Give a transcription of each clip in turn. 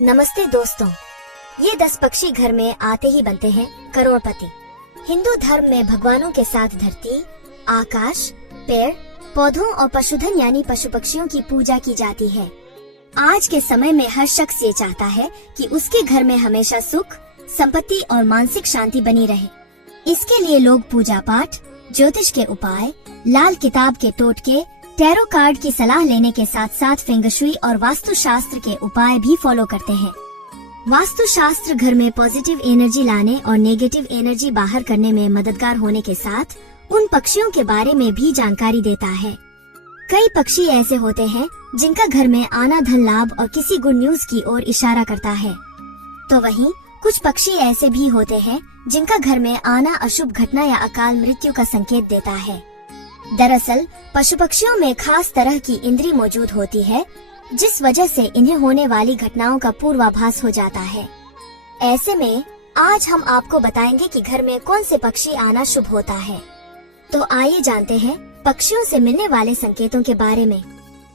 नमस्ते दोस्तों, ये 10 पक्षी घर में आते ही बनते हैं करोड़पति। हिंदू धर्म में भगवानों के साथ धरती, आकाश, पेड़, पौधों और पशुधन यानी पशु पक्षियों की पूजा की जाती है। आज के समय में हर शख्स ये चाहता है कि उसके घर में हमेशा सुख, संपत्ति और मानसिक शांति बनी रहे। इसके लिए लोग पूजा पाठ, ज्योतिष के उपाय, लाल किताब के टोटके, टैरो कार्ड की सलाह लेने के साथ साथ फेंगशुई और वास्तु शास्त्र के उपाय भी फॉलो करते हैं। वास्तु शास्त्र घर में पॉजिटिव एनर्जी लाने और नेगेटिव एनर्जी बाहर करने में मददगार होने के साथ उन पक्षियों के बारे में भी जानकारी देता है। कई पक्षी ऐसे होते हैं जिनका घर में आना धन लाभ और किसी गुड न्यूज की ओर इशारा करता है, तो वहीं कुछ पक्षी ऐसे भी होते हैं जिनका घर में आना अशुभ घटना या अकाल मृत्यु का संकेत देता है। दरअसल पशु पक्षियों में खास तरह की इंद्री मौजूद होती है, जिस वजह से इन्हें होने वाली घटनाओं का पूर्वाभास हो जाता है। ऐसे में आज हम आपको बताएंगे कि घर में कौन से पक्षी आना शुभ होता है। तो आइए जानते हैं पक्षियों से मिलने वाले संकेतों के बारे में।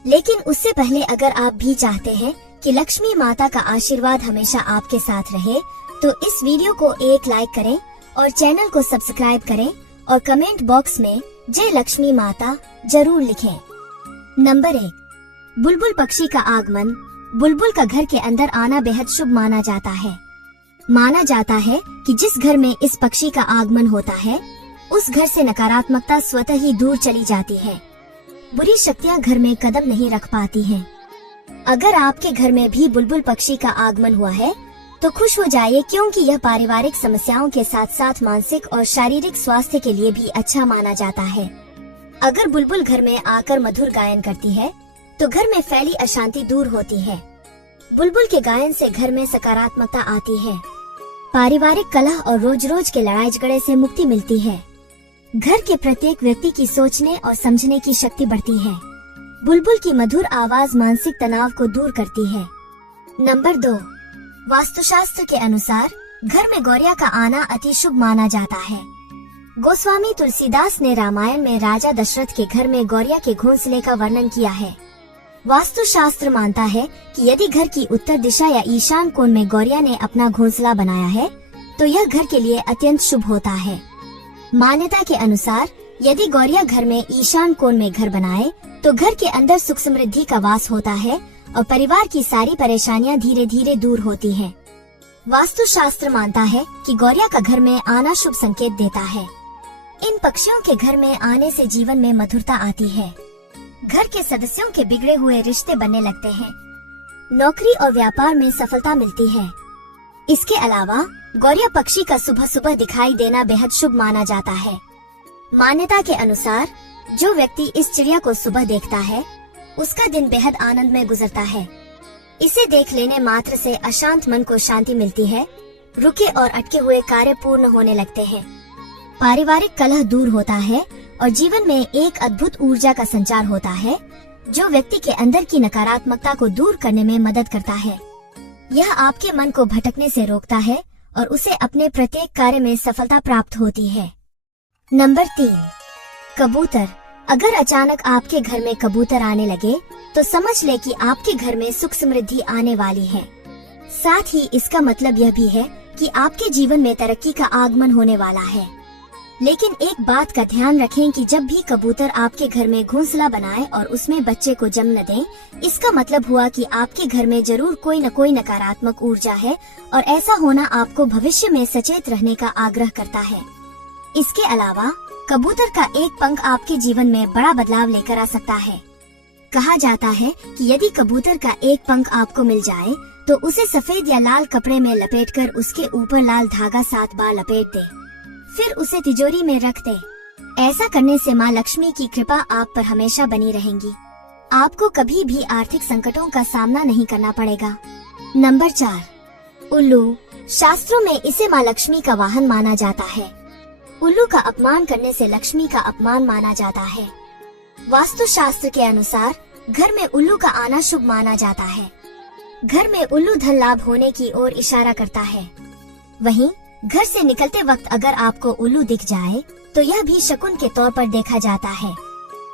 लेकिन उससे पहले अगर आप भी चाहते हैं कि लक्ष्मी माता का आशीर्वाद हमेशा आपके साथ रहे, तो इस वीडियो को एक लाइक करें और चैनल को सब्सक्राइब करें और कमेंट बॉक्स में जय लक्ष्मी माता जरूर लिखें। नंबर 1, बुलबुल पक्षी का आगमन। बुलबुल का घर के अंदर आना बेहद शुभ माना जाता है। माना जाता है कि जिस घर में इस पक्षी का आगमन होता है, उस घर से नकारात्मकता स्वतः ही दूर चली जाती है। बुरी शक्तियां घर में कदम नहीं रख पाती हैं। अगर आपके घर में भी बुलबुल पक्षी का आगमन हुआ है तो खुश हो जाइए, क्योंकि यह पारिवारिक समस्याओं के साथ साथ मानसिक और शारीरिक स्वास्थ्य के लिए भी अच्छा माना जाता है। अगर बुलबुल घर में आकर मधुर गायन करती है तो घर में फैली अशांति दूर होती है। बुलबुल के गायन से घर में सकारात्मकता आती है। पारिवारिक कलह और रोज रोज के लड़ाई झगड़े से मुक्ति मिलती है। घर के प्रत्येक व्यक्ति की सोचने और समझने की शक्ति बढ़ती है। बुलबुल की मधुर आवाज मानसिक तनाव को दूर करती है। नंबर 2, वास्तुशास्त्र के अनुसार घर में गौरिया का आना अति शुभ माना जाता है। गोस्वामी तुलसीदास ने रामायण में राजा दशरथ के घर में गौरिया के घोंसले का वर्णन किया है। वास्तुशास्त्र मानता है कि यदि घर की उत्तर दिशा या ईशान कोण में गौरिया ने अपना घोंसला बनाया है तो यह घर के लिए अत्यंत शुभ होता है। मान्यता के अनुसार यदि गौरिया घर में ईशान कोण में घर बनाए तो घर के अंदर सुख समृद्धि का वास होता है और परिवार की सारी परेशानियां धीरे धीरे दूर होती हैं। वास्तुशास्त्र मानता है कि गौरिया का घर में आना शुभ संकेत देता है। इन पक्षियों के घर में आने से जीवन में मधुरता आती है। घर के सदस्यों के बिगड़े हुए रिश्ते बनने लगते हैं। नौकरी और व्यापार में सफलता मिलती है। इसके अलावा गौरिया पक्षी का सुबह सुबह दिखाई देना बेहद शुभ माना जाता है। मान्यता के अनुसार जो व्यक्ति इस चिड़िया को सुबह देखता है उसका दिन बेहद आनंद में गुजरता है। इसे देख लेने मात्र से अशांत मन को शांति मिलती है। रुके और अटके हुए कार्य पूर्ण होने लगते हैं। पारिवारिक कलह दूर होता है और जीवन में एक अद्भुत ऊर्जा का संचार होता है, जो व्यक्ति के अंदर की नकारात्मकता को दूर करने में मदद करता है। यह आपके मन को भटकने से रोकता है और उसे अपने प्रत्येक कार्य में सफलता प्राप्त होती है। नंबर 3, कबूतर। अगर अचानक आपके घर में कबूतर आने लगे तो समझ ले कि आपके घर में सुख समृद्धि आने वाली है। साथ ही इसका मतलब यह भी है कि आपके जीवन में तरक्की का आगमन होने वाला है। लेकिन एक बात का ध्यान रखें कि जब भी कबूतर आपके घर में घोंसला बनाए और उसमें बच्चे को जन्म न दें, इसका मतलब हुआ कि आपके घर में जरूर कोई न कोई नकारात्मक ऊर्जा है और ऐसा होना आपको भविष्य में सचेत रहने का आग्रह करता है। इसके अलावा कबूतर का एक पंख आपके जीवन में बड़ा बदलाव लेकर आ सकता है। कहा जाता है कि यदि कबूतर का एक पंख आपको मिल जाए तो उसे सफेद या लाल कपड़े में लपेटकर उसके ऊपर लाल धागा 7 बार लपेट दे, फिर उसे तिजोरी में रख दे। ऐसा करने से माँ लक्ष्मी की कृपा आप पर हमेशा बनी रहेंगी। आपको कभी भी आर्थिक संकटों का सामना नहीं करना पड़ेगा। नंबर 4, उल्लू। शास्त्रों में इसे माँ लक्ष्मी का वाहन माना जाता है। उल्लू का अपमान करने से लक्ष्मी का अपमान माना जाता है। वास्तु शास्त्र के अनुसार घर में उल्लू का आना शुभ माना जाता है। घर में उल्लू धन लाभ होने की ओर इशारा करता है। वहीं घर से निकलते वक्त अगर आपको उल्लू दिख जाए तो यह भी शकुन के तौर पर देखा जाता है।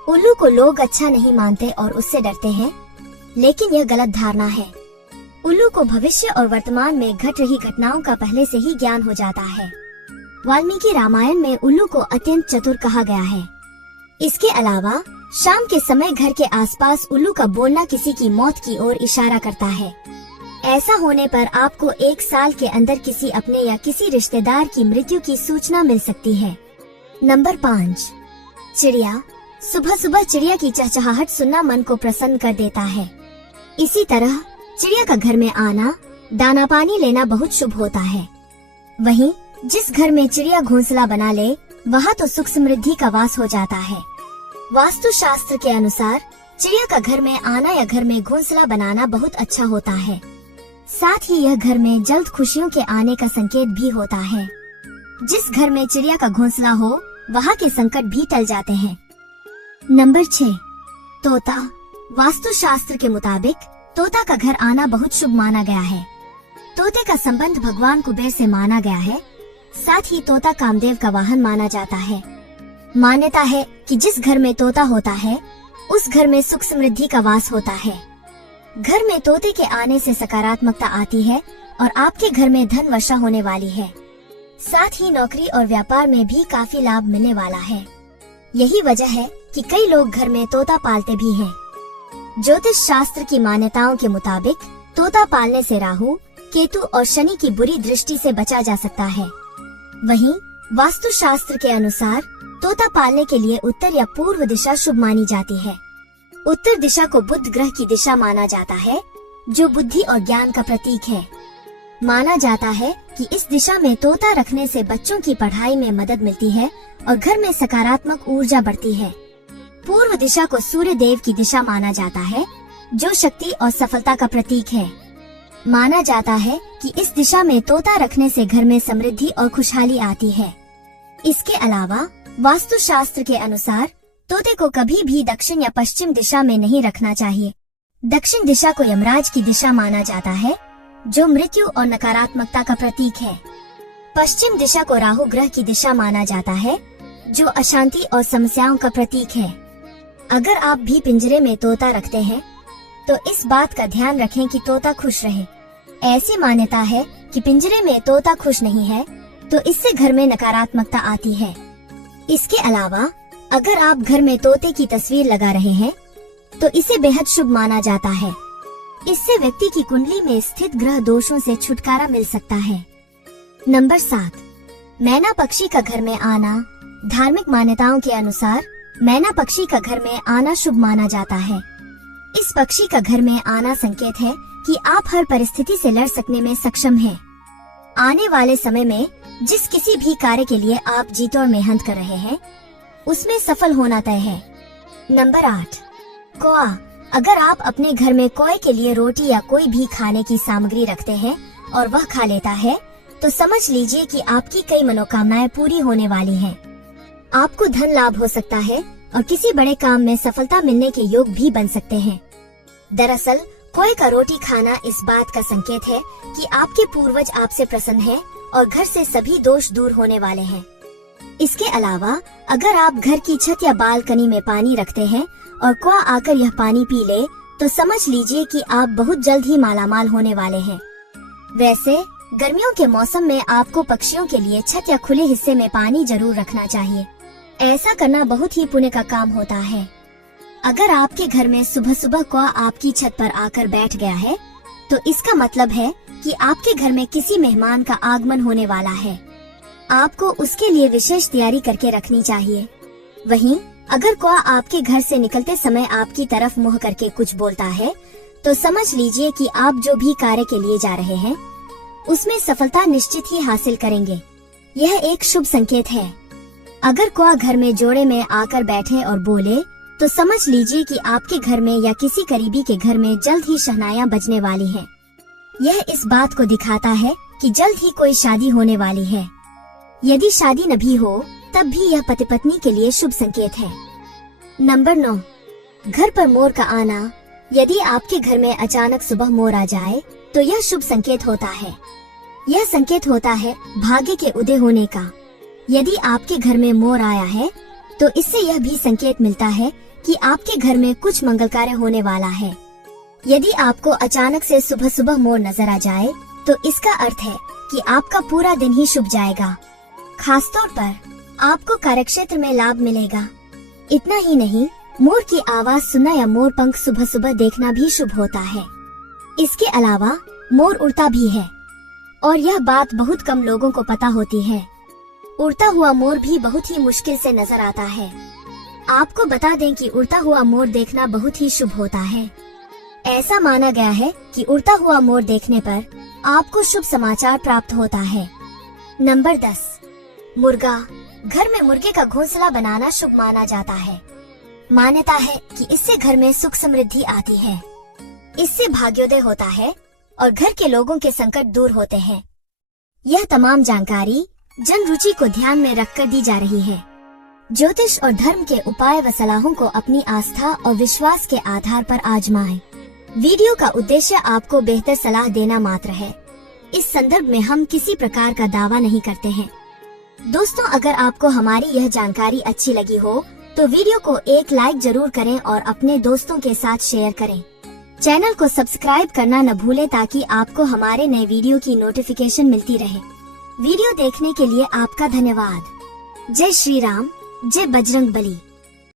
उल्लू को लोग अच्छा नहीं मानते और उससे डरते हैं, लेकिन यह गलत धारणा है। उल्लू को भविष्य और वर्तमान में घट रही घटनाओं का पहले से ही ज्ञान हो जाता है। वाल्मीकि रामायण में उल्लू को अत्यंत चतुर कहा गया है। इसके अलावा शाम के समय घर के आसपास उल्लू का बोलना किसी की मौत की ओर इशारा करता है। ऐसा होने पर आपको 1 साल के अंदर किसी अपने या किसी रिश्तेदार की मृत्यु की सूचना मिल सकती है। नंबर 5, चिड़िया। सुबह सुबह चिड़िया की चहचहाहट सुनना मन को प्रसन्न कर देता है। इसी तरह चिड़िया का घर में आना, दाना पानी लेना बहुत शुभ होता है। वहीं जिस घर में चिड़िया घोंसला बना ले वहाँ तो सुख समृद्धि का वास हो जाता है। वास्तु शास्त्र के अनुसार चिड़िया का घर में आना या घर में घोंसला बनाना बहुत अच्छा होता है। साथ ही यह घर में जल्द खुशियों के आने का संकेत भी होता है। जिस घर में चिड़िया का घोंसला हो वहाँ के संकट भी टल जाते हैं। नंबर 6, तोता। वास्तु शास्त्र के मुताबिक तोता का घर आना बहुत शुभ माना गया है। तोते का संबंध भगवान कुबेर से माना गया है। साथ ही तोता कामदेव का वाहन माना जाता है। मान्यता है कि जिस घर में तोता होता है उस घर में सुख समृद्धि का वास होता है। घर में तोते के आने से सकारात्मकता आती है और आपके घर में धन वर्षा होने वाली है। साथ ही नौकरी और व्यापार में भी काफी लाभ मिलने वाला है। यही वजह है कि कई लोग घर में तोता पालते भी हैं। ज्योतिष शास्त्र की मान्यताओं के मुताबिक तोता पालने से राहु, केतु और शनि की बुरी दृष्टि से बचा जा सकता है। वहीं वास्तु शास्त्र के अनुसार तोता पालने के लिए उत्तर या पूर्व दिशा शुभ मानी जाती है। उत्तर दिशा को बुध ग्रह की दिशा माना जाता है, जो बुद्धि और ज्ञान का प्रतीक है। माना जाता है कि इस दिशा में तोता रखने से बच्चों की पढ़ाई में मदद मिलती है और घर में सकारात्मक ऊर्जा बढ़ती है। पूर्व दिशा को सूर्य देव की दिशा माना जाता है, जो शक्ति और सफलता का प्रतीक है। माना जाता है कि इस दिशा में तोता रखने से घर में समृद्धि और खुशहाली आती है। इसके अलावा वास्तु शास्त्र के अनुसार तोते को कभी भी दक्षिण या पश्चिम दिशा में नहीं रखना चाहिए। दक्षिण दिशा को यमराज की दिशा माना जाता है, जो मृत्यु और नकारात्मकता का प्रतीक है। पश्चिम दिशा को राहु ग्रह की दिशा माना जाता है, जो अशांति और समस्याओं का प्रतीक है। अगर आप भी पिंजरे में तोता रखते हैं तो इस बात का ध्यान रखें कि तोता खुश रहे। ऐसी मान्यता है कि पिंजरे में तोता खुश नहीं है तो इससे घर में नकारात्मकता आती है। इसके अलावा अगर आप घर में तोते की तस्वीर लगा रहे हैं तो इसे बेहद शुभ माना जाता है। इससे व्यक्ति की कुंडली में स्थित ग्रह दोषों से छुटकारा मिल सकता है। नंबर 7, मैना पक्षी का घर में आना। धार्मिक मान्यताओं के अनुसार मैना पक्षी का घर में आना शुभ माना जाता है। इस पक्षी का घर में आना संकेत है कि आप हर परिस्थिति से लड़ सकने में सक्षम हैं। आने वाले समय में जिस किसी भी कार्य के लिए आप जी तोड़ मेहनत कर रहे हैं उसमें सफल होना तय है। नंबर 8, कौआ। अगर आप अपने घर में कौए के लिए रोटी या कोई भी खाने की सामग्री रखते हैं और वह खा लेता है तो समझ लीजिए कि आपकी कई मनोकामनाएं पूरी होने वाली हैं। आपको धन लाभ हो सकता है और किसी बड़े काम में सफलता मिलने के योग भी बन सकते हैं। दरअसल कौए का रोटी खाना इस बात का संकेत है कि आपके पूर्वज आपसे प्रसन्न हैं और घर से सभी दोष दूर होने वाले हैं। इसके अलावा अगर आप घर की छत या बालकनी में पानी रखते हैं और कौआ आकर यह पानी पी ले तो समझ लीजिए कि आप बहुत जल्द ही मालामाल होने वाले हैं। वैसे गर्मियों के मौसम में आपको पक्षियों के लिए छत या खुले हिस्से में पानी जरूर रखना चाहिए। ऐसा करना बहुत ही पुण्य का काम होता है। अगर आपके घर में सुबह सुबह कौआ आपकी छत पर आकर बैठ गया है तो इसका मतलब है कि आपके घर में किसी मेहमान का आगमन होने वाला है। आपको उसके लिए विशेष तैयारी करके रखनी चाहिए। वहीं अगर कौआ आपके घर से निकलते समय आपकी तरफ मुंह करके कुछ बोलता है तो समझ लीजिए कि आप जो भी कार्य के लिए जा रहे हैं उसमें सफलता निश्चित ही हासिल करेंगे। यह एक शुभ संकेत है। अगर कौआ घर में जोड़े में आकर बैठे और बोले तो समझ लीजिए कि आपके घर में या किसी करीबी के घर में जल्द ही शहनाइयां बजने वाली हैं। यह इस बात को दिखाता है कि जल्द ही कोई शादी होने वाली है। यदि शादी न भी हो तब भी यह पति पत्नी के लिए शुभ संकेत है। नंबर 9, घर पर मोर का आना। यदि आपके घर में अचानक सुबह मोर आ जाए तो यह शुभ संकेत होता है। यह संकेत होता है भाग्य के उदय होने का। यदि आपके घर में मोर आया है तो इससे यह भी संकेत मिलता है कि आपके घर में कुछ मंगल कार्य होने वाला है। यदि आपको अचानक से सुबह सुबह मोर नजर आ जाए तो इसका अर्थ है कि आपका पूरा दिन ही शुभ जाएगा। खासतौर पर आपको कार्यक्षेत्र में लाभ मिलेगा। इतना ही नहीं, मोर की आवाज सुनना या मोर पंख सुबह सुबह देखना भी शुभ होता है। इसके अलावा मोर उड़ता भी है और यह बात बहुत कम लोगों को पता होती है। उड़ता हुआ मोर भी बहुत ही मुश्किल से नजर आता है। आपको बता दें कि उड़ता हुआ मोर देखना बहुत ही शुभ होता है। ऐसा माना गया है कि उड़ता हुआ मोर देखने पर आपको शुभ समाचार प्राप्त होता है। नंबर 10, मुर्गा। घर में मुर्गे का घोंसला बनाना शुभ माना जाता है। मान्यता है कि इससे घर में सुख समृद्धि आती है। इससे भाग्योदय होता है और घर के लोगों के संकट दूर होते हैं। यह तमाम जानकारी जन रुचि को ध्यान में रखकर दी जा रही है। ज्योतिष और धर्म के उपाय व सलाहों को अपनी आस्था और विश्वास के आधार पर आजमाएं। वीडियो का उद्देश्य आपको बेहतर सलाह देना मात्र है। इस संदर्भ में हम किसी प्रकार का दावा नहीं करते हैं। दोस्तों, अगर आपको हमारी यह जानकारी अच्छी लगी हो तो वीडियो को एक लाइक जरूर करें और अपने दोस्तों के साथ शेयर करें। चैनल को सब्सक्राइब करना न भूलें ताकि आपको हमारे नए वीडियो की नोटिफिकेशन मिलती रहे। वीडियो देखने के लिए आपका धन्यवाद। जय श्री राम, जय बजरंग बली।